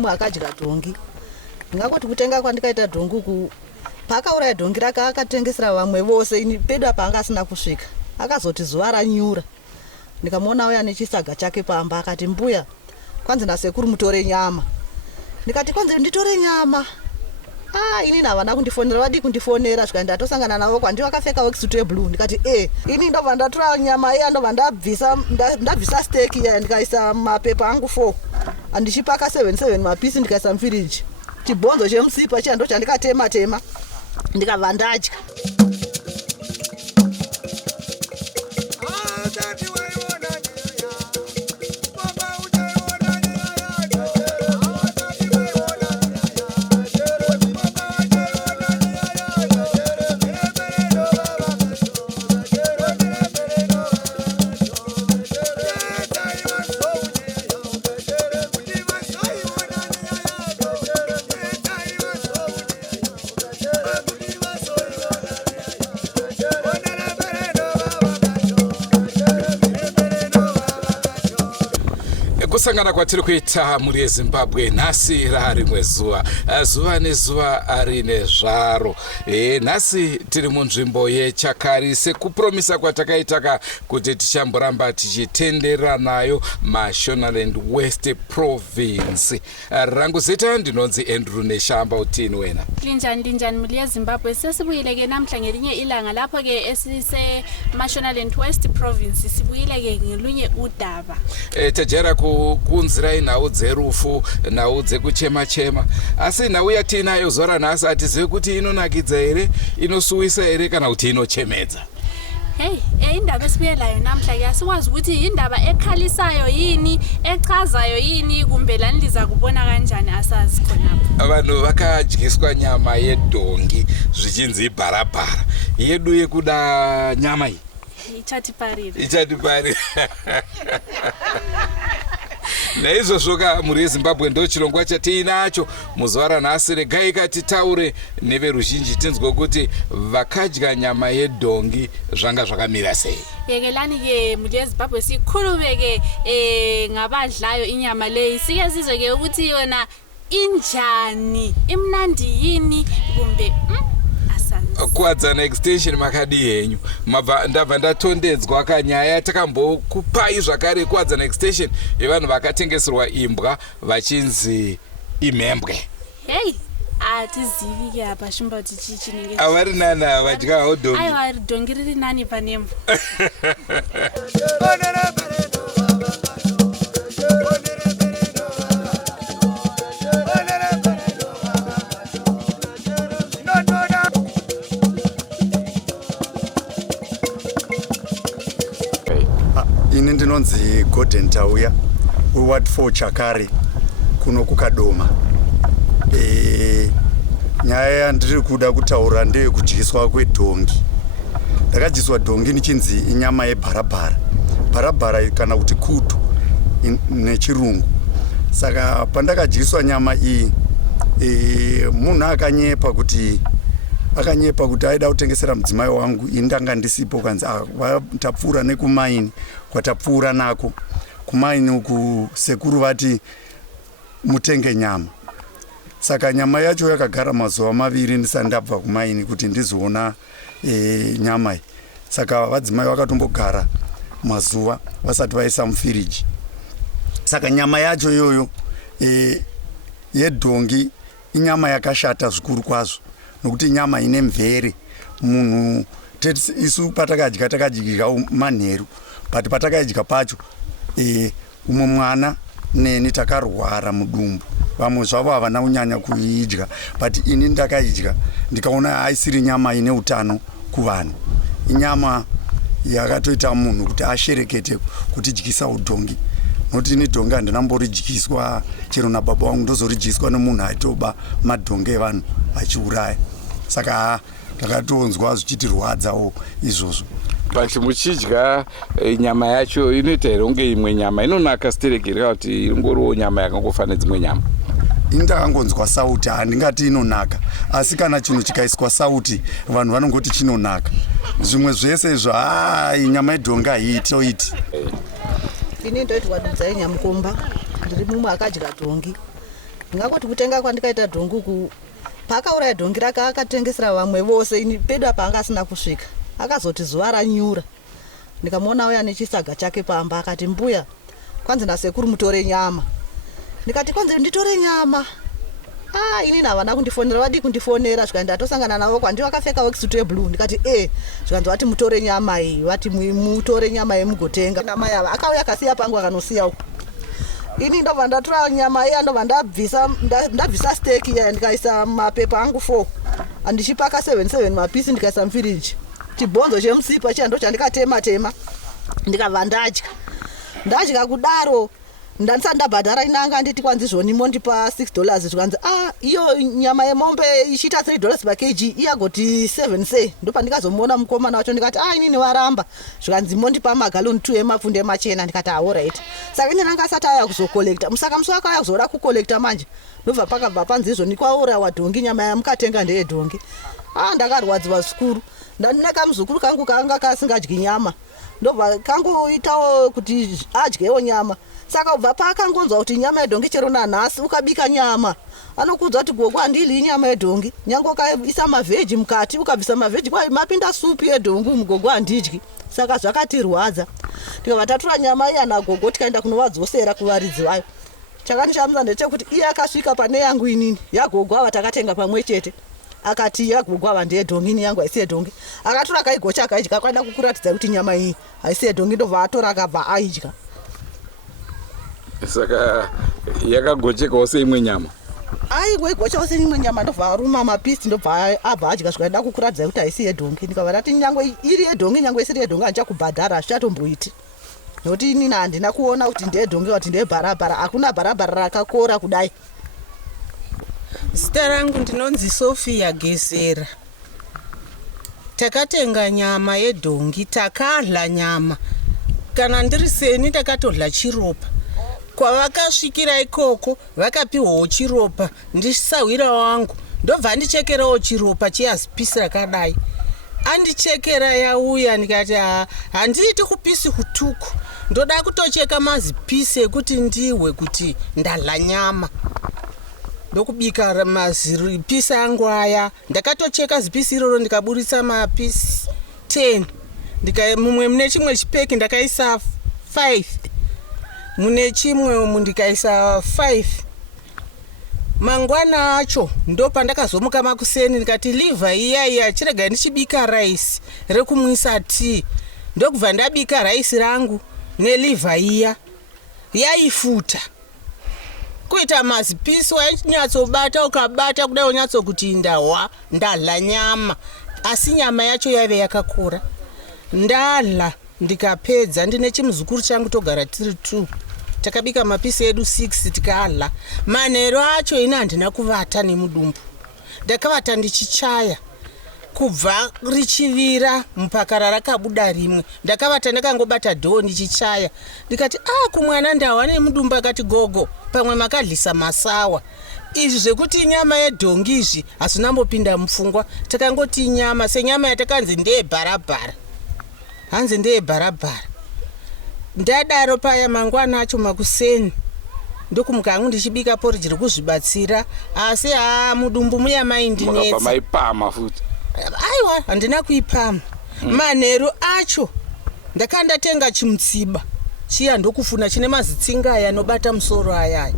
mumwe akadya dhongi. Ndingangoti kutenga kwandikaita dhongi uku paakauraya dhongi rake akatengesera vamwe vose, ini pedu apa anga asina kusvika. Akazoti zuva ranyura ndikamuona uya nechisaga chake pamba, akati mbuya kwanzi nasekuru mutore nyama. Ndikati kwanzi nditore nyama. Ini navana kundifonera, vadi kundifonera svika ndatosangana navo kwandi vakapfeka worksuit yeblue. Ndikati ini ndobva ndatora nyama iya, ndobva ndabvisa steak iya ndikaisa mapepa angu 4 andichipaka 7 mapisi ndikaisa mufiriji. Chibhonzo chemusipa chiya ndo chandikatema ndikabva ndadya. Kusangana kwatiri kuita muri yeZimbabwe nhasi rarimwe zuva nezuva rine zvaro. Nhasi tiri munzvimbo yeChakari sekupromisa kwatakaitaka kuti tichamboramba tichitendera nayo Mashonaland West Province. Rangu zita ndinonzi Andrew Neshamba. Utini wena? Ndinjani muri yeZimbabwe. Sesibuyile ke namhla ngelinye ilanga lapho ke esise Mashonaland West Province. Sibuyile ke ngelunye udaba. Tajera kunzirai nhau dzerufu, nhau dzekuchema-chema. Asi nhau yatinayo zora nhasi hatizivi kuti inonakidza here, inosuwisa here kana kuti inochemedza. Indaba esibuyelayo namhla ke asikwazi ukuthi indaba ekhalisayo yini, echazayo yini, kumbe lani liza kubona kanjani asazi khonapho. Vanhu vakadyiswa nyama yedhongi zvichinzi ibharabhara. Yedu yekuda nyama iyi ichatiparira. Naizvozvoka muri yeZimbabwe ndo chirongwa chatinacho muzuva ranhasi. Regai katitaure neveruzhinji tinzwe kuti vakadya nyama yedhongi zvanga zvakamira sei. Yekelani ke muri yeZimbabwe sikhulumeke ngabadlayo inyama leyi, sike sizwe ke ukuthi yona injani, imnandi yini kumbe kuwadzana extension makadi henyu ndabva ndatondedzwa kanyaya takambokupai zvakare kuwadzana extension yevanhu vakatengeserwa imbwa vachinzi imhembwe. Hatizivi ke apa shumba kuti chichinenge avari nani vadya hodhongi. Aiwa dhongi riri nani panembwa. Ini ndinonzi Gordon Tauya weWard 4 Chakari kuno kukadoma. Nyaya yandiri kuda kutaura ndeyekudyiswa kwedhongi. Ndakadyiswa dhongi nichinzi inyama yebharabhara. Bharabhara kana kuti kutu nechirungu. Saka pandakadyiswa nyama iyi munhu akanyepa kuti aida kutengesera mudzimai wangu, indanga ndisipo kanzi tapfuura nekumaini kwatapfuura nako. Kumaini uku sekuru vati mutenge nyama. Saka nyama yacho yakagara mazuva 2 ndisati ndabva kumaini kuti ndizoona nyama iyi. Saka vadzimai vakatombogara mazuva vasati vaisa mufiriji. Saka nyama yacho yoyo yedhongi inyama yakashata zvikuru kwazvo, nokuti nyama ine mvere. Munhu isu takadya manheru, but patakadya pacho umwe mwana neni takarwara mudumbu. Vamwe zvavo havana kunyanya kuidya, but ini ndakaidya ndikaona haisiri nyama ine utano kuvanhu. Inyama yakatoita munhu kuti asherekete kutidyisa udhongi. Noti ini dhongi handinamboridyiswa chero nababa wangu, ndozoridyiswa nemunhu aitoba madhongi evanhu achiuraya. Saka takatonzwa zvichitirwadzawo izvozvo. But muchidya nyama yacho inoita here unge imwe nyama inonaka siterekera kuti ingoriwo nyama yakangofa nedzimwe nyama. Ndakangonzwa sauti, handingati inonaka, asi kana chinhu chikaiswa sauti vanhu vanongoti chinonaka. Zvimwe zvese izvo nyama yedhongi haitoiti. Ini ndoitwa Dzainyamukomba, ndiri mumwe akadya dhongi. Ndingangoti kutenga kwandikaita dhongi pakauraya dhongi rake akatengesera vamwe vose, ini pedu apa anga asina kusvika. Akazoti zuva ranyura, ndikamuona uya nechisaga chake pamba, akati mbuya kwanzi nasekuru mutore nyama. Ndikati kwanzi nditore nyama? Ini havana kundifonera, vadi kundifonera zvika ndatosangana navo kwandi vakapfeka worksuit yeblue. Ndikati zvikanzi vati mutore nyama iyi, vati mutore nyama iyi mugotenga. Nyama yava akauya akasiya pangu akanosiya uko. Ini ndobva ndatora nyama iya ndobva ndabvisa steak iya ndikaisa mapepa angu 4 andichipaka 7 mapisi ndikaisa mufiriji. Chibhonzo chemusipa chiya ndo chandikatema tema ndikabva ndadya kudaro. Ndandisati ndabhadhara inanga nditi kwanzi zvoni mondipa $6 zvikanzi iyo nyama yemombe ichiita $3 per kg iyagoti 7 sei. Ndopandikazomuona mukomana wacho ndikati inini waramba, zvikanzi mondipa magaloni 2 emapfunde machena. Ndikati alright. Saka ini ndanga asati aya kuzokolekta, musaka musi wake aya kuzoda kukolekta manje. Ndobva pakabva panzi izvo nikwaura wadhongi nyama yamukatenga ndeyedhongi. Ndakarwadziwa zvikuru. Ndaneka muzukuru kangu kanga kasingadyi nyama, ndobva kangoitawo kuti adyewo nyama. Saka ubva paakangonzwa kuti nyama yedhongi chero nanhasi ukabika nyama anokuudza kuti gogo handidyi nyama yedhongi, nyange ukaisa mavheji mukati ukabvisa mavheji kwai mapinda supu yedhongi mugogo handidyi. Saka zvakatirwadza, tikabva tatora nyama iya nagogo tikaenda kunovadzosera kuvaridzi vayo. Chakandishamisa ndechekuti iye akasvika pane yangu inini yagogo ava takatenga pamwe chete, akati yagogo ava ndeyedhongi, ini yangu haisi yedhongi. Akatora kaigocha akaidya, kwaida kukuratidza kuti nyama iyi haisi yedhongi, ndobva atora akabva aidya. Saka yakagochekawo seimwe nyama? Aigogochawo seimwe nyama, ndobva aruma mapisi, ndobva abva adya zvikaida kukuratidza kuti haisi yedhongi. Ndikabva ndati nyangwe iri yedhongi nyangwe isiri yedhongi handichakubhadhara, hazvichatomboiti. Nokuti inini handina kuona kuti ndeyedhongi kuti ndeyebharabhara, hakuna bharabhara rakakora kudai. Zita rangu ndinonzi Sophia Gezera. Takatenga nyama yedhongi, takadla nyama. Kana ndiri seni takatodla chiropa. Kwavakasvikira ikoko vakapiwawo chiropa, ndisahwira wangu ndobva ndichekerawo chiropa chiyazipisi rakadai. Andichekera yauya ndikati handiiti kupisi kutuku, ndoda kutocheka mazipisi ekuti ndiwe kuti ndadla nyama. Ndokubika mazipisi angu aya, ndakatocheka zipisi iroro ndikaburitsa mapisi 10. Mumwe mune chimwe chipeki ndakaisa 5, mune chimwe ndikaisa 5. Mangwana acho ndopandakazomuka makuseni ndikati livha iya chirega ndichibika raisi rekumwisa tea. Ndokubva ndabika raisi rangu nelivha iya yaifuta. Kuita mazipisi wainyatsobata, ukabata kudai unyatsokuti ndahwa ndadla nyama, asi nyama yacho yaive yakakura. Ndadla ndikapedza, ndine chimuzukuru changu togara tiri 2. Takabika mapisi edu 6 tikadla. Manheru acho ina handina kuvata nemudumbu, ndakavata ndichichaya. Kubva richivira mupakara rakabuda rimwe, ndakavata ndakangobata dhoo ndichichaya. Ndikati kumwana ndahwa nemudumbu. Akati gogo pamwe makadlisa masawa. Izvi zvekuti nyama yedhongi izvi hazvinambopinda mupfungwa. Takangoti nyama senyama yatakanzi ndeyebharabhara, hanzi ndeyebharabhara. Ndadaro paya mangwana acho makuseni ndokumuka hangu ndichibika porridge rekuzvibatsira, asi mudumbu muya maindinetsa. Maipama futi? Aiwa, handina kuipama. Manheru acho ndakandatenga chimutsiba chiya ndokufuna chine mazitsinga aya anobata musoro ayaya.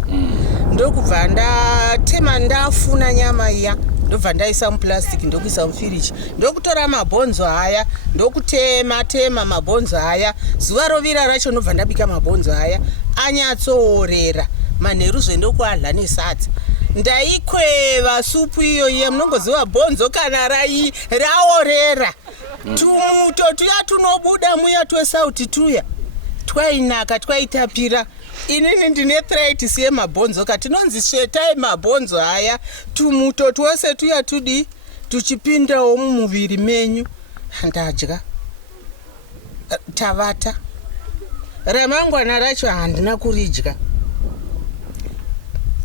Ndokubva ndatema ndafuna nyama iya, ndobva ndaisa muplastic ndokuisa mufiriji. Ndokutora mabhonzo aya ndokutema mabhonzo aya. Zuva rovira racho ndobva ndabika mabhonzo aya anyatsoorera. Manheru zvendokuadla nesadza. Ndaikweva supu iyo munongoziva bhonzo kana raorera. Tumuto tuya tunobuda muya twesauti tuya twainaka twaitapira. Inini ndine arthritis yemabhonzo, katinonzi svetai mabhonzo aya. Tumuto twose tuya tudi tuchipindawo mumuviri menyu. Ndadya tavata. Ramangwana racho handina kuridya.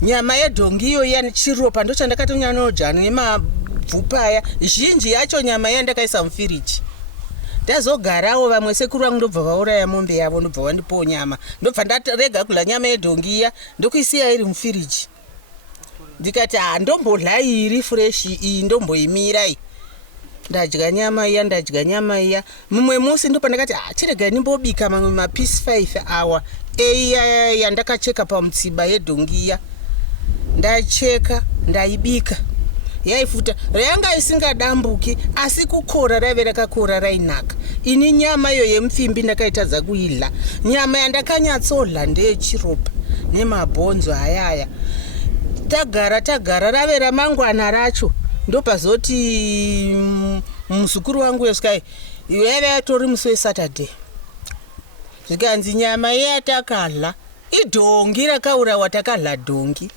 Nyama yedhongi iyo iya chiropa ndo chandakatonyanyodya nemabvupa aya. Zhinji yacho nyama iya ndakaisa mufiriji. Ndazogarawo vamwe sekuru vangu ndobva vauraya mombe yavo, ndobva vandipowo nyama. Ndobva ndarega kudla nyama yedhongi iya ndokuisiya iri mufiriji. ndikati ndombodla iri freshi iyi ndomboimirai. Ndadya nyama iya. Mumwe musi ndo pandakati chirega ndimbobika mamwe mapisi 5 awa eiya yandakacheka pamutsiba yedhongi iya. Ndacheka ndaibika. Yaifuta rayanga isingadambuki asi kukora raive rakakora rainaka. Ini nyama iyo yemupfimbi ndakaitadza kuidla. Nyama yandakanyatsohla ndeyechiropa nemabhonzo ayaya. Tagara rave ramangwana racho ndopazoti muzukuru wangu weskai yaive yatori musi weSaturday. Zvikanzi nyama yatakadla idhongi rakaurawa, takadla dhongi.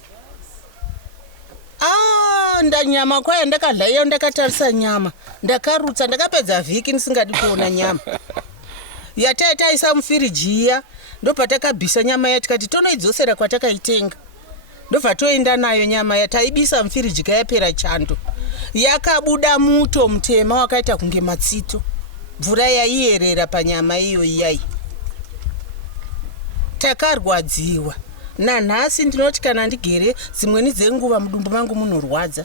Nyama kwaya ndakadla iyo ndakatarisa nyama ndakarutsa, ndakapedza vhiki ndisingadi kuona nyama. Yataisa mufiriji iya ndopatakabvisa nyama iya tikati tonoidzosera kwatakaitenga. Ndobva toenda nayo nyama yataibisa mufiriji kayapera chando. Yakabuda muto mutema wakaita kunge matsito. Mvura yaiyerera panyama iyo iyai. Takarwadziwa. Nanhasi ndinoti kana ndigere dzimweni dzenguva mudumbu mangu munorwadza.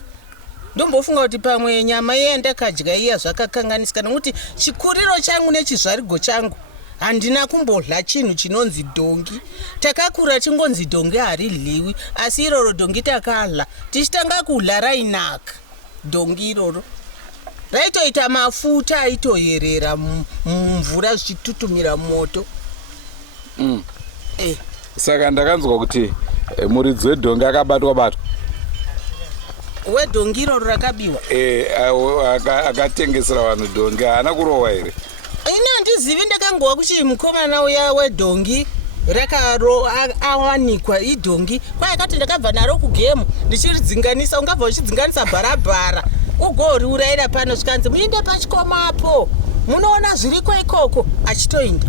Ndombofunga kuti pamwe nyama iya ndakadya iya zvakakanganisika, nokuti chikuriro changu nechizvarigo changu handina kumbodla chinhu chinonzi dhongi. Takakura chingonzi dhongi haridliwi, asi iroro dhongi takadla. Tichitanga kudla rainaka. Dhongi iroro raitoita mafuta aitoyerera mumvura zvichitutumira moto. Saka ndakanzwa kuti muridzi wedhongi akabatwa. Wedhongi iroro rakabiwa. Akatengesera vanhu dhongi haana kurowa here? Ina handizivi, ndakangowa kuti mukomana uya wedhongi awanikwa idhongi. Kwai akati ndakabva naro kugemu ndichiridzinganisa, ungabva uchidzinganisa bharabhara ugoriurayira pano, zvikanzi muinde pachikomapo munoona zviriko ikoko, achitoinda.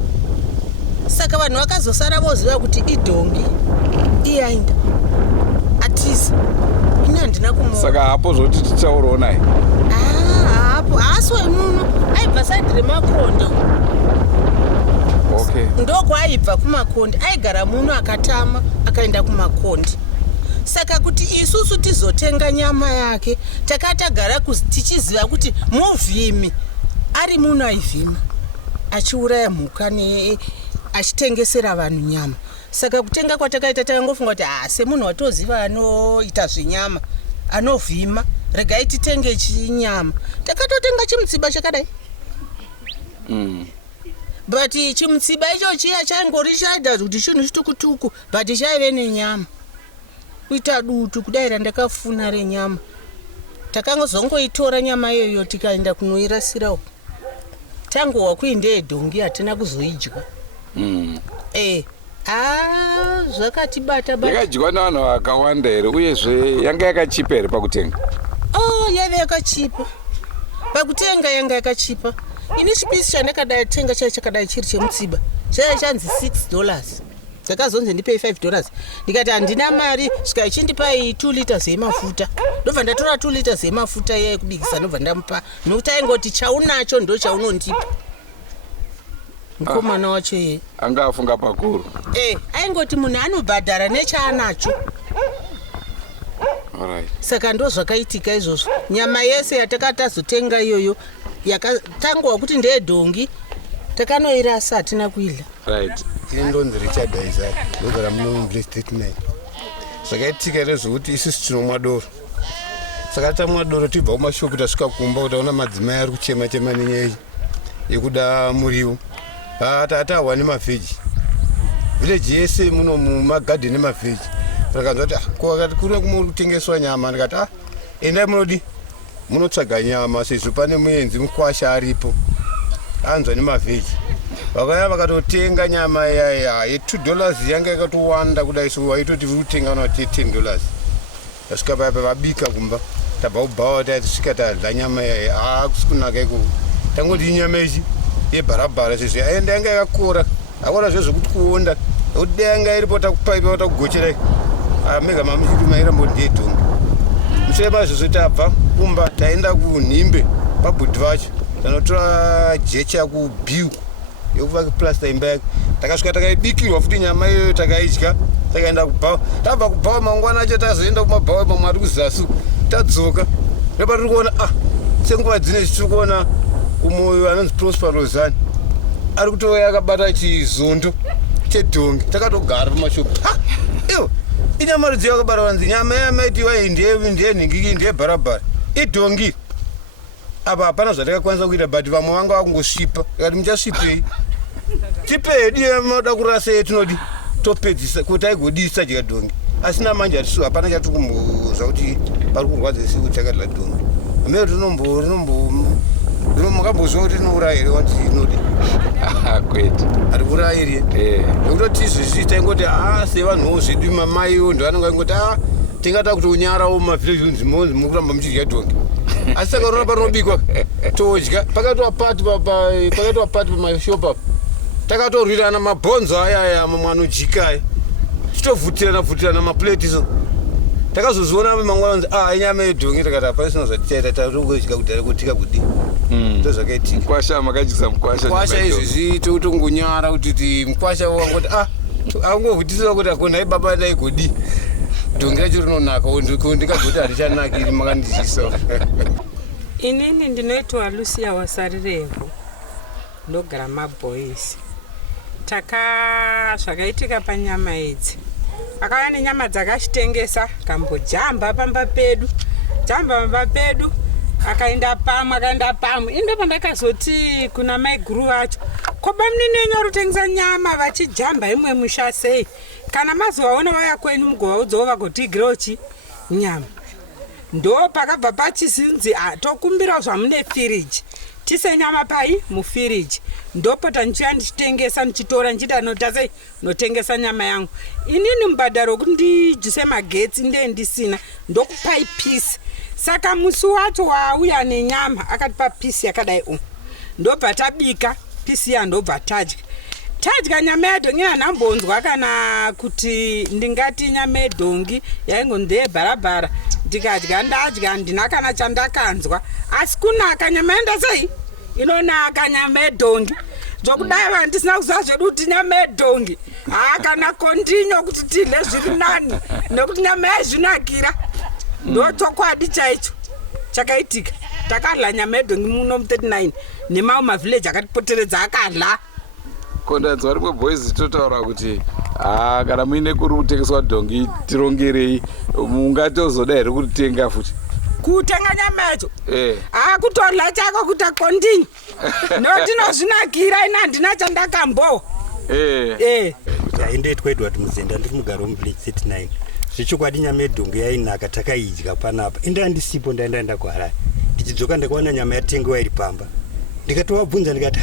Saka vanhu vakazosara voziva kuti idhongi iyainda atiza. Ina handina kumuona. Saka hapo zvoti tichaurawo naye. Hapo haaswe muno, aibva saidi remakondo. Okay. Ndokwaibva kumakondi, aigara muno akatama akaenda kumakondi. Saka kuti isusu tizotenga nyama yake takatagara tichiziva kuti muvhimi ari muno aivhima achiuraya mhuka achitengesera vanhu nyama. Saka kutenga kwatakaita takangofunga kuti semunhu watoziva anoita zvenyama anovhima, regai titenge chinyama. Takatotenga chimutsiba chakadai. But chimutsiba icho chiya chaingori chaida kuti chinhu chitukutuku, but chaive nenyama. Kuita dutu kudaira ndakafuna renyama. Takangozongoitora nyama iyoyo tikaenda kunoirasirawo. Tangowa kuinde dhongi hatina kuzoidya. Zvakatibata. Yakadyiwa navanhu vakawanda here, uyezve yanga yakachipa here pakutenga? Yaive yakachipa pakutenga, yanga yakachipa. Ini chipisi chandakadatenga chakadai chiri chemutsiba chaiva chanzi $6. Ndakazonzi ndipei $5. Ndikati handina mari, svika ichindipai 2 liters yemafuta. Ndobva ndatora 2 liters yemafuta iya yekubikisa, ndobva ndamupa, nokuti aingoti chaunacho ndo chaunondipa. Mukomana wacho ye anga afunga pakuru. Aingoti munhu anobhadhara nechaanacho. Alright. Saka ndo zvakaitika izvozvo. Nyama yese yatakatazotenga iyoyo yakatangwa kuti ndeyedhongi, takanoirasa hatina kuidla. Right. Indonzi Richard Isaac, ndogara muno District 9. Zvakaitika rezvokuti isusu tinomwa doro. Saka tamwa doro tibva kumashopu tasvika kumba utaona madzimai ari kuchema nenyaya yekuda muriwo. Tatahwa nemavheji. Village yese muno mumagadheni nemavheji. Takanzwa kuti kuri kutengeswa nyama, ndikati endai munodi munotsvaga nyama sezvo pane muenzi mukwasha aripo anzwa nemavheji. Vakaya vakatotenga nyama $2 yanga yakatowanda kudai, so waitoti kutenga na $10. Tasvika paya pavabika kumba, tabva kubhawa tasvika tadla nyama kusikunaka iko. Tangoti nyama ichi yebharabhara sezvo aenda yanga yakakora, akora zvezvokuti kuonda, nokuti dai yanga iripo takupaipa watakugocherai mega mamuchirimaira mboti ndeyedhongi. Mushure mazvozvo tabva kumba taenda kunhimbe pabhudhi vacho, tanotora jecha kuBhiu yokuvaka plasta imba yake. Takasvika takaibikirwa futi nyama iyoyo takaidya, takaenda kubhawa. Tabva kubhawa mangwana acho tazoenda kumabhawa mamwe ari kuzasi tadzoka. Ndopa tiri kuona senguva dzine tiri kuona umoyo anonzi Prosper Rozani ari kutouya akabata chizondo chedhongi. Takatogara pamashopu. Iwo inyama rudziyo akabata vanzi nyama yamaitiwa ndiye nhingiki ndiye bharabhara idhongi. Apa hapana zvatakakwanisa kuita but vamwe vanga vakungosvipa. Akati muchasvipei? Tipei diye moda kurasa yetinodi topedzisa kuti aigodisa dya dhongi. Asina manje atisu hapana chatikumboza kuti pari kurwadza isi kuti takadla dhongi. Amene mukambozwa kuti inouraya here wanti inodi kwete ari kuraya here nekuti tizvizvi taingoti sevanhuwo zvedu mamaiwo ndo anenge aingoti tingada kuti unyarawo mumavhileji unzi mukuramba muchidya dhongi. Asi saka unoona parinobikwa todya pakatiwa pati pamashopu apa takatorwirana mabhonzo ayaya mamwe anojika aya titovhutirana mapuleti so takazozviona mangwana anzi inyama yedhongi takati hapasina zvatichaita tatongodya kudhara kutika kudi ndo zvakaitika. Mukwasha makadyisa mukwasha izvezvi totongonyara kuti mukwasha wangoti angovhutisira kuti akona ibaba ndaigodi dhongi racho rinonaka ndikagoti harichanakiri makandiziisa. Inini ndinoitwa Lucia Wasarirevo ndogara maboys. Zvakaitika panyama idzi akauya nenyama dzakachitengesa kambojamba pamba pedu akaenda pamwe inde pandakazoti kuna mai guru vacho koba munini wenyu ari kutengesa nyama vachijamba imwe musha sei kana mazovaona vaya kwenyu mugovaudzawo vagotigirochi nyama ndo pakabva pachizinzi tokumbira zvamune firiji tise nyama pai mufiriji ndopota ndichiya ndichitengesa ndichitora ndichida notasei notengesa nyama yangu inini mubhadharo wekuti ndidyise magetsi ndiye ndisina ndokupai pisi. Saka musi wacho wauya nenyama akatipa pisi yakadai ndobva tabika pisi ya ndobva tadya nyama yedhongi. Nambonzwa kana kuti ndingati nyama yedhongi yaingo ndeye bharabhara ndikadya ndadya handina kana chandakanzwa asi kunaka nyama yendasei inonaka nyama yedhongi zvokudai vanhu tisina kuziva zvedu kuti nyama yedhongi kana kondinyo kuti tidle zviri nani nekuti nyama yazvinakira ndo chokwadi chaicho chakaitika. Takadla nyama yedhongi muno mu39 nemamwe mavhileji akatipoteredza akadla. Kondanzwa rimwe boys totaura kuti kana muine kuri kutengeswa dhongi tirongerei mungatozoda here kutenga futi kutenga nyama yacho kutorla chako kuta kondinyo notinozvinakira ina handina chandakambowa indoitwa Edward Muzenda ndiri mugaro womuvillage 39 zvechokwadi nyama yedhongi yainaka takaidya panapa indandisipo ndaenda kuHarare ndichidzoka ndakaona nyama yatengewa iri pamba ndikatovabvunza ndikati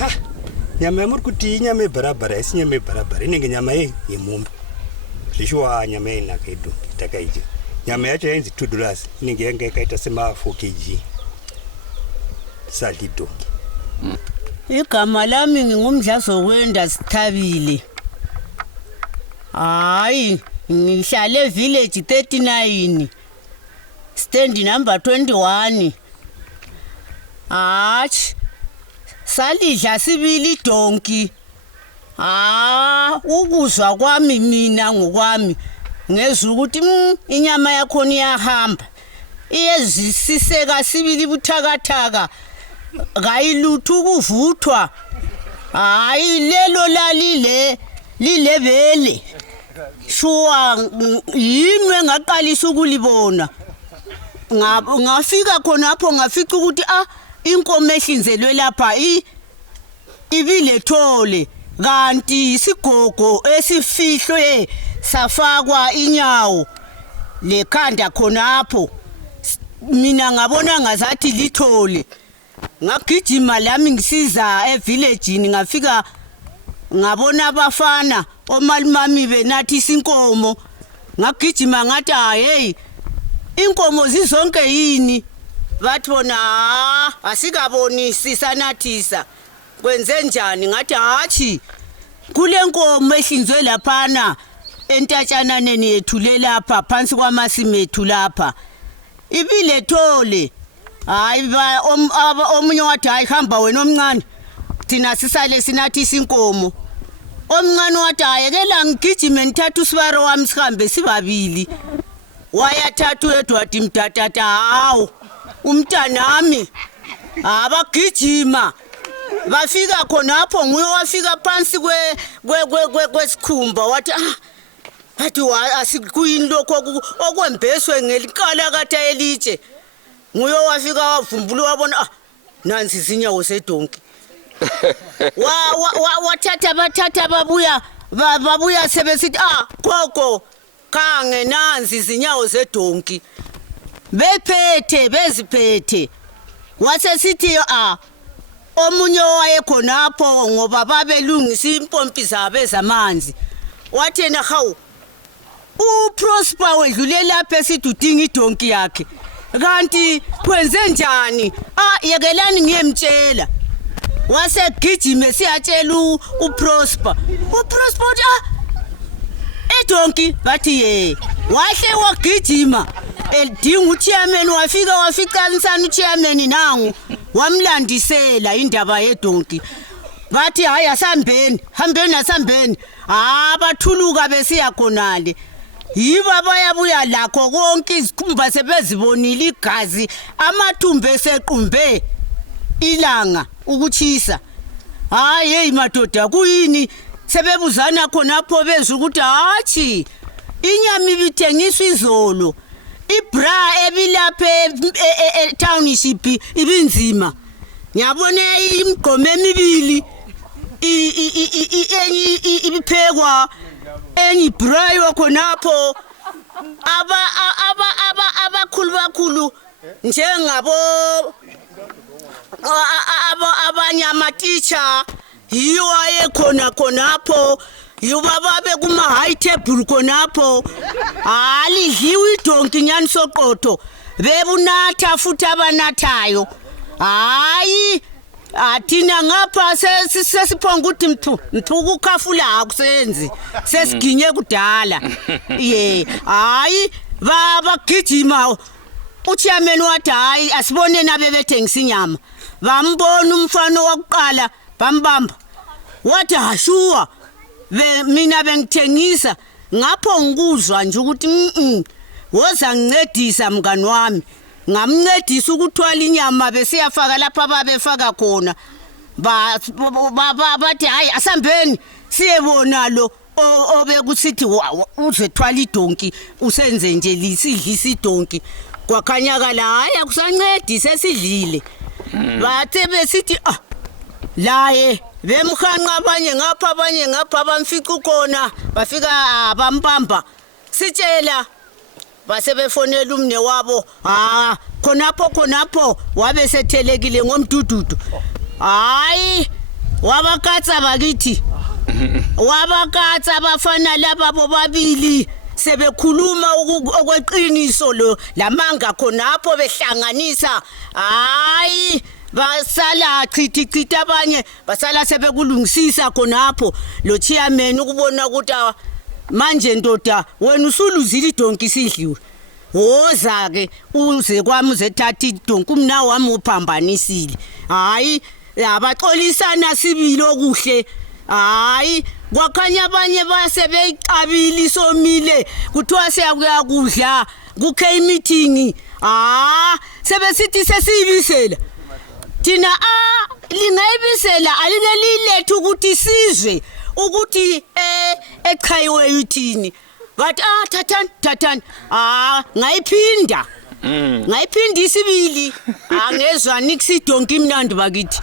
nyama yamuri kuti inyama yebharabhara isi nyama yebharabhara inenge nyama yemombe zvishuwa nyama yainaka yedhongi takaidya nyama yacho yainzi $2 inenge yanga yakaita sema 4 kg sadli dhongi. Igama lami ngingumdlazokwenda Sithabile. Ngihlale village 39 stand number 21. Salidla sibili dhongi. Ukuzwa kwami mina ngokwami ngezwe ukuthi inyama yakho iyahamba iyezisiseka sibili buthakathaka kayiluthu ukuvuthwa lelo lilebele shuwa yinwe ngaqalisa ukulibona ngafika khonapho ngafica ukuthi inkomo ehlinzelwe lapha ibile thole kanti isigogo esifihlwe safakwa inyawo lekhanda khonapho mina ngabona ngazathi lithole ngagijima lami ngisiza evillage ngafika ngabona abafana omalimami benathi isinkomo ngagijima ngathi hey inkomo zizonke yini bathi bona asikabonisi sanathisa kwenze njani ngathi hathi kule nkomo ehlinzwe laphana entatshananeni yethu lelapha phansi kwamasimi ethu lapha ibile thole omunye wathi hamba wena omncane thina sisale sinathi sinkomo. Omncane wathi ayekela ngigijime ngithatha usibaro wami sihambe sibabili. Wayathatha uEdward mdatata hawo umntanami abagijima bafika khonapho nguye wafika phansi kwesikhumba wathi athi asikuyini lokho okwembeswe ngelikala katha elitshe nguye wafika wavumbula wabona nansi izinyawo sedonki wathatha babuya sebesithi gogo kange nansi izinyawo zedonki beziphethe wasesithi omunye wayekhonapho ngoba babelungisa impompi zabo ezamanzi wathi yena hawu uProsper wedlule lapha esithi udinga idonki yakhe kanti kwenze njani yekelani ngiyemtshela wasegijime siyatshela uProsper uthi idonki bathi wahle wagijima eldinga uchairman wafika insana uchairman nangu wamlandisela indaba yedonki bathi hayi hambeni bathuluka besiya khonale yiba bayabuya lakho konke izikhumba sebezibonile igazi amathumbe esequmbe ilanga ukuchisa hey madoda kuyini sebebuzana khonapho bezwe ukuthi hathi inyama ibithengiswa izolo ibra ebilaphe township ibinzima ngiyabona imigqomo emibili ibiphekwa enyibrayo khonapho abakhulu njengabo abanye ama-teacher yiyo ayekhona khonapho yuba babe kuma high table khonapho lidliwe idonki nyani soqotho bebunatha futhi abanathayo hayi athina ngapha sesiphonga ukuthi mthu ukukhafula akusenzi sesiginye kudala hayi bagijima uchairman wathi hayi asibone nabe bethengisa inyama bambona umfana wokuqala bambamba wathi hashuwa mina bengithengisa ngapho ngikuzwa nje ukuthi woza ngincedisa mngani wami ngamncedisa ukuthwala inyama besiyafaka lapha babefaka khona bathi hayi asambeni siyebona lo obekusithi uzethwala idonki usenze nje lisidlisa idonki kwakhanyakala hayi akusancedise esidlile bathe besithi laye bemkhanqa abanye ngapha bamfica khona bafika bambamba sitshela basebefonela umne wabo khonapho wabe sethelekile ngomdududu hayi wabakatsa bakithi wabakatsa bafana laba bobabili sebekhuluma okweqiniso lo lamanga khonapho behlanganisa hayi basala chithi abanye basala sebekulungisisa khonapho lo chairman ukubona ukuthi manje ndoda wena usuluzile idonki sidliwe woza ke uze kwami uzethatha idonki umna wami uphambanisile hayi abaxolisana sibili okuhle hayi kwakhanya abanye basebeyicabile isomile kuthiwa siyakuya kudla kukhe meeting sebesithi sesiyibisela thina lingayibisela alilelilethu ukuthi sizwe ukuthi echayiwe yithini but thathani ngayiphinda isibili angezwa nikisidonki imnandi bakithi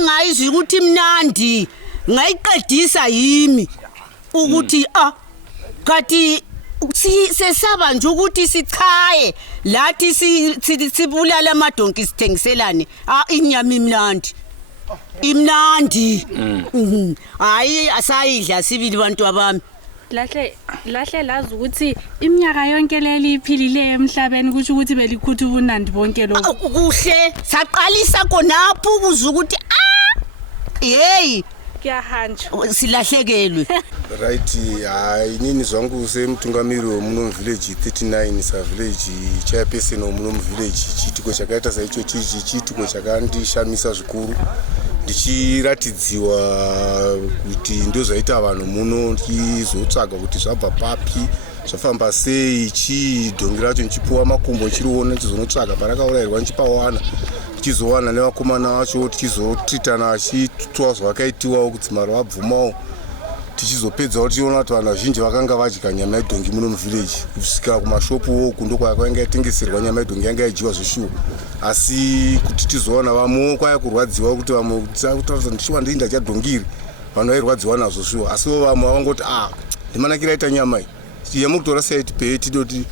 ngayizwa ukuthi imnandi ngayiqedisa yimi ukuthi kathi sesaba nje ukuthi sichaye lathi sibulala amadonki sithengiselane inyama imnandi hayi asayidla sibili bantu abami lahle lazi ukuthi iminyaka yonke leli iphilile emhlabeni kusho ukuthi belikhutha ubunandi bonke lokho kuhle saqalisa khonapho ukuze ukuthi hey kuya hancho silahlekelwe right inini zvangu semutungamiri wemuno muvillage 39 savillage chairperson wemuno muvillage chiitiko chakaita saicho chichi chiitiko chakandishamisa zvikuru ndichiratidziwa kuti ndozvaita vanhu muno ndichizotsvaga kuti zvabva papi zvafamba sei chii dhongi racho ndichipuwa makumbo chiriona chizonotsvaga parakaurayirwa ndichipawana tichizowana nevakomana vacho tichizotritana achitwa zvavakaitiwawo kudzimara vabvumawo tichizopedzawo tichiona kuti vanhu vazhinji vakanga vadya nyama yedhongi muno muvillage kusvikira kumashopuwo kundo kwayakanga yatengeserwa nyama yedhongi yanga yadyiwa zveshuwa asi kuti tizoona vamwewo kwaya kurwadziwa kuti vamwe ndichiwa ndinda chadhongiri vanhu vairwadziwa nazvo shuwa asiwo vamwe vavangoti ndimanakira ita nyama iyi yemukutora saitipei tidoti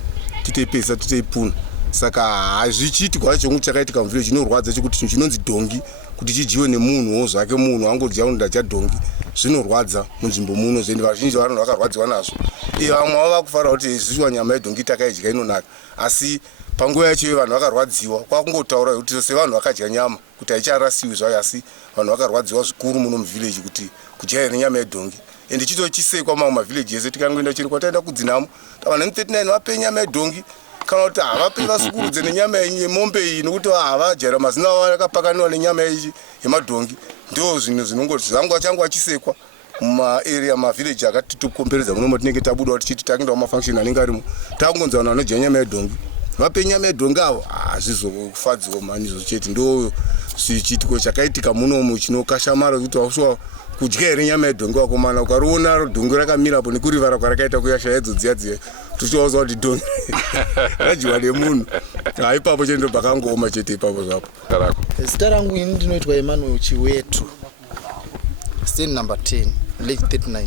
titeipesa titeipuna saka hazvichiitikwa chongu chakaitika muvillage chinorwadza chekuti chinonzi dhongi kuti chidyiwe nemunhuwo zvake munhu angodya unda chadhongi zvinorwadza munzvimbo muno zvendi vazhinji vanhu vakarwadziwa nazvo vamwe vava vakufarira kuti zvishuwa nyama yedhongi takaidya inonaka asi panguva yacho vanhu vakarwadziwa kwakungotaura kuti sevanhu vakadya nyama kuti haicharasiwi zvayo asi vanhu vakarwadziwa zvikuru muno muvillage kuti kudya here nyama yedhongi ende chitochisekwa mamwe mavillage ese tikangoenda chiri kwataenda kudzinamo tavanhu vemu39 vape nyama yedhongi kana kuti havape vasukurudze nenyama yemombe iyi nokuti havajara mazina avo akapakaniwa nenyama yemadhongi ndo zvinhu zvinongoti zvangu vachangu vachisekwa mumaarea mavillage akatitokomberedza muno matinenge tabuda kuti chiti takuenda kumafunction anenge arimo takungonza vanhu vanodya nyama yedhongi vape nyama yedhongi avo hazvizokufadzwa mani izvo chete ndo chiitiko chakaitika munomu chinokashamara kuti washuwa kudya here nyama yedhongi wakomana ukariona dhongi rakamirapo nekurivara kwarakaita kuyasha edzo dziya tichiwauza kuti dhongi radyiwa nemunhu haipapo chendo pakangooma chete ipapo zvapo zita rangu ini ndinoitwa Emmanuel Chiwetu stand number 10 village 39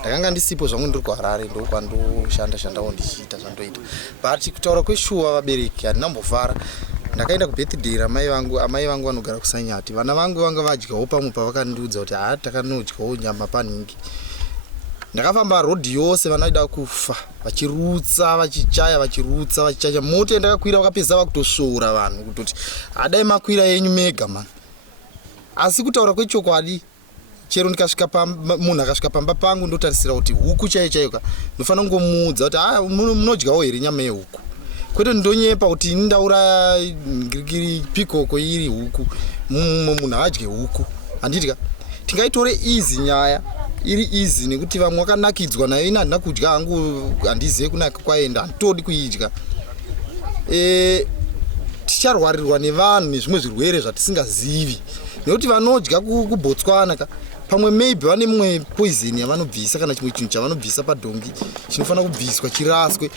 ndakanga ndisipo zvangu ndiri kuHarare ndokwandoshanda ndichiita zvandoita but kutaura kweshuwa vabereki handinambofara ndakaenda kubirthday ramai vangu vanogara kuSanyati vana vangu vanga vadyawo pamwe pavakandiudza kuti takanodyawo nyama paningi ndakafamba rodhi yose vana vaida kufa vachirutsa vachichaya moto yandakakwira vakapedza vakutosvoora vanhu kutoti hadai makwira yenyu mega mani asi kutaura kwechokwadi chero ndikasvika munhu akasvika pamba pangu ndotarisira kuti huku chaiyo ndofanira kungomuudza kuti munodyawo here nyama yehuku kwete ndonyepa kuti ndaura pikoko iri huku munhu adye huku handitya tingaitore easy nyaya iri easy nekuti vamwe vakanakidzwa nayo ina handina kudya hangu handizive kunaka kwaenda handitodi kuidya ticharwarirwa nevanhu nezvimwe zvirwere zvatisingazivi nekuti vanodya kuBotswana pamwe maybe vane mumwe poison yavanobvisa kana chimwe chinhu chavanobvisa padhongi chinofanira kubviswa chiraswe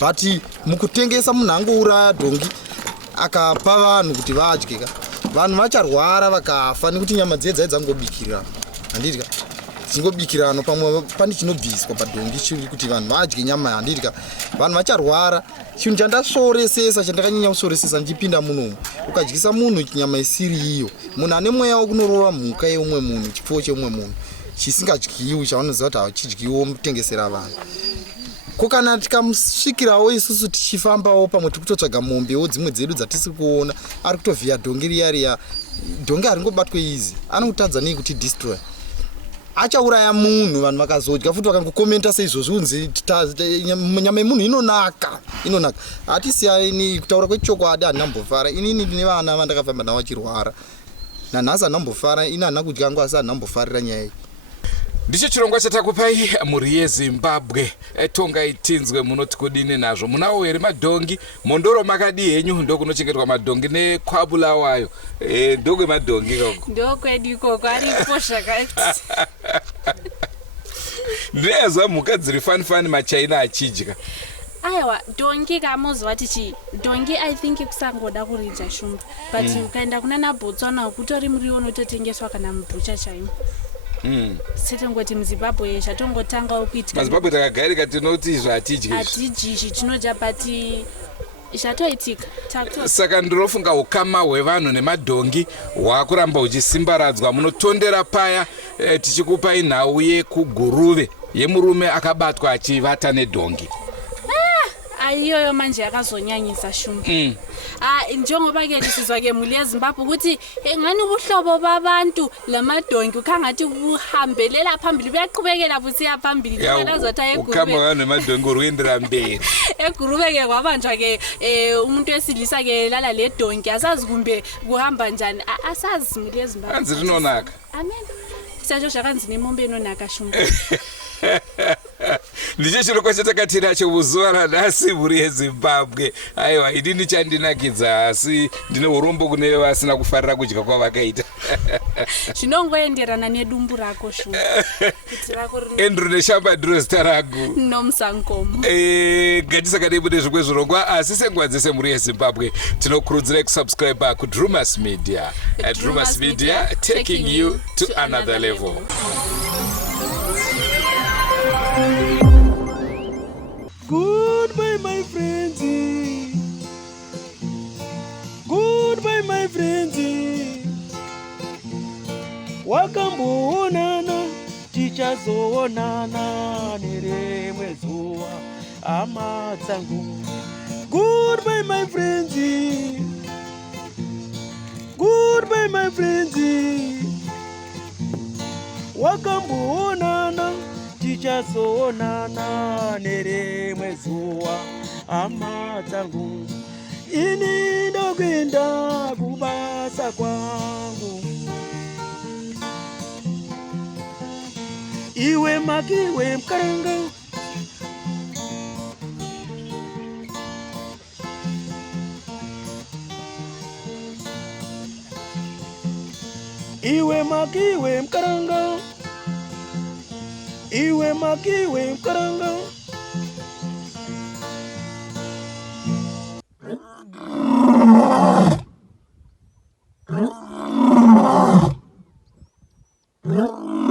but mukutengesa munhu angouraya dhongi akapa vanhu kuti vadye vanhu vacharwara vakafa nekuti nyama dzedza dzangobikirana handitya dzingobikirana pamwe pane chinobviswa padhongi chiri kuti vanhu vadye nyama handitya vanhu vacharwara chinhu chandasvoresesa chandakanyanya kusoresesa ndichipinda munomu ukadyisa munhu nyama isiri iyo munhu ane mweya wekunorova mhuka yeumwe munhu chipfuwo cheumwe munhu chisingadyiwi chavanoziva kuti hachidyiwo mutengesera vanhu ko kana tikamusvikirawo isusu tichifambawo pamwe tikutotsvaga mombewo dzimwe dzedu dzatisi kuona ari kutovhiya dhongi riya dhongi haringobatwe izi anokutadza nei kuti destroy achauraya munhu vanhu vakazodya futi vakangokomenta seizvozvi unzi nyama yemunhu inonaka hatisiyani kutaura kwechokwadi handinambofara inini nevana vandakafamba navo vachirwara nanhasi handinambofara ini handina kudya angu asi handinambofarira nyaya iyi ndicho chirongwa chatakupai mhuri yeZimbabwe tongai tinzwe munoti kudini nazvo munawo here madhongi mondoro makadi henyu ndokunochengetwa madhongi nekwabula wayo ndokwe madhongi ikoko ndokwedu ikoko aripo zvakaiti ndinezva mhuka dziri fani machaina achidya aiwa dhongi kamuziva tichi dhongi I think kusangoda kuridza shumba but ukaenda kuna naBotswana kutori muriwo unototengeswa kana mubhucha chaimo setongoti muZimbabwe zvatongotangawo kuitika maZimbabwe takagarika tinoti hatidyi tinodya but zvatoitika saka ndinofunga ukama hwevanhu nemadhongi hwakuramba huchisimbaradzwa munotondera paya tichikupai nhau yekuguruve yemurume akabatwa achivata nedhongi ayiyoyo manje yakazonyanyisa shumba njengoba-ke lisizwa-ke muli yezimbabwe ukuthi ngani ubuhlobo babantu lamadonki ukhangathi buhambelela phambili buyaqhubekela busiya phambili ukhamba nganemadonki uruyendera mberi egurube-ke kwabanjwa-ke umuntu wesilisa-ke lala le donki asazi kumbe kuhamba njani asazi muli yezimbabwe anzi rinonaka amen siyashosha kanzini emombeni onaka shumba ndicho chirokwa chatakatinacho muzuva ranhasi mhuri yezimbabwe aiwa inini chandinakidza asi ndine urombo kune vasina kufarira kudya kwavakaita zvinongoenderana nedumbu rako shumba endru neshamba ndiro zita rangu nomusankomo ngatisakadei mune zvimwe zvirongwa asi senguva dzese mhuri yezimbabwe tinokurudzirai kusubscribe kudrumas media drumas media taking you to another level. Goodbye, my friends. Goodbye, my friends. Wakamboonana tichazoonana nerimwe zuva hama dzangu. Goodbye, my friends. Goodbye, my friends. Wakamboonana tichazoonana nerimwe zuva hama dzangu. Ini ndokwenda kubasa kwangu. Iwe makiwe mkaranga. Iwe makiwe mkaranga. Iwe makiwe mkaranga. No.